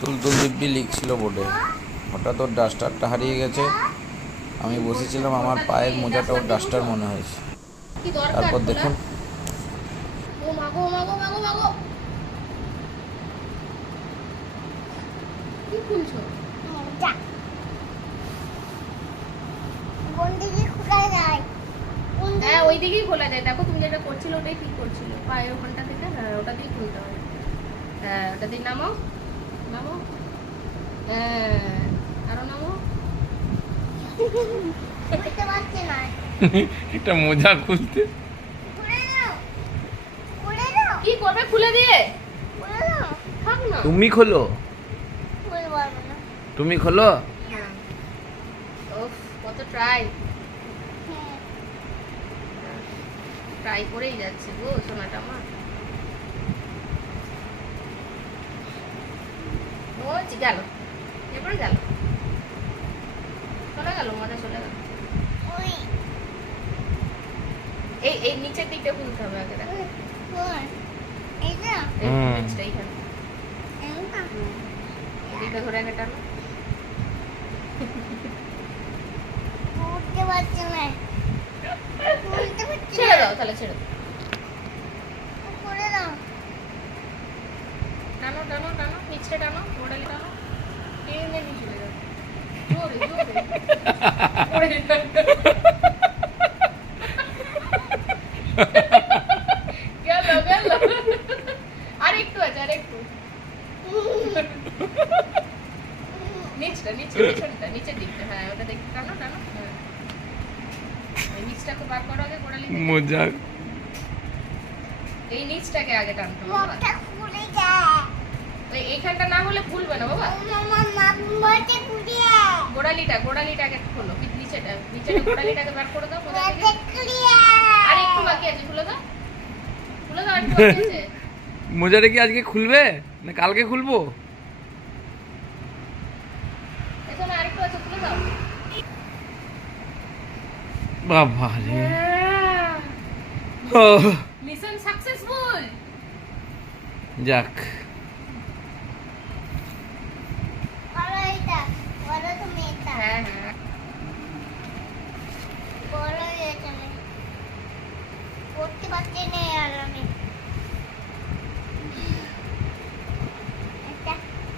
তুলতুল দিব্যি লিখছিল বোর্ডে, হঠাৎ ওর ডাস্টারটা হারিয়ে গেছে। আমি বসেছিলাম, আমার পায়ের মোজাটা ওর ডাস্টার মনে হয়েছে। তারপর দেখুন হ্যাঁ ওই দিকেই খোলা যায়। দেখো তুমি যেটা করছিলে ওটাই ঠিক করছিলে, পায়ের ওখানটা থেকে। হ্যাঁ ওটা দিয়ে খুলতে হবে। হ্যাঁ ওটা দিয়ে নামো নামো। হ্যাঁ আরো নামো। একটা মোজা খুলতে কি করবে খুলে দিয়ে? থাক না। তুমি খোলো, তুমি খোলো। হ্যাঁ। উফ, কত ট্রাই ট্রাই করেই যাচ্ছে গো সোনাটা আমার। ওই যে গেল, এরপরে গেল, চলে গেল, মজা চলে গেল। এই এই নিচের দিকটা খুলতে হবে আগে। দেখো এইখানে এদিকটা ধরে আগে টানো। ছেড়ে দাও তাহলে, ছেড়ে দাও। টানো টানো টানো, নিচে টানো, মোড়ালি টানো, টেনে নিচে চলে যাও। জোরে জোরে পড়ে যাবে। গেল গেল, আরেকটু আছে, আরেকটু। নিচটা নিচে, পিছনটা নিচের দিকটা। হ্যাঁ ওটা দেখতে টানো টানো। হ্যাঁ এই নিচটাকে বার করো আগে, গোড়ালি থেকে। মোজা এই নিচটাকে আগে টানতে হবে। ওই এইখানটা না হলে খুলবে না বাবা। গোড়ালিটা, গোড়ালিটা আগে খোলো, নিচেটা নিচেটা গোড়ালিটাকে বার করে দাও মোজা থেকে। আর একটু বাকি আছে, খুলে দাও খুলে দাও, একটু বাকি আছে। মোজাটা কি আজকে খুলবে না কালকে খুলবো? এখানে আরেকটু আছে, খুলে দাও। বাবা রে, মিশন সাকসেসফুল। যাক।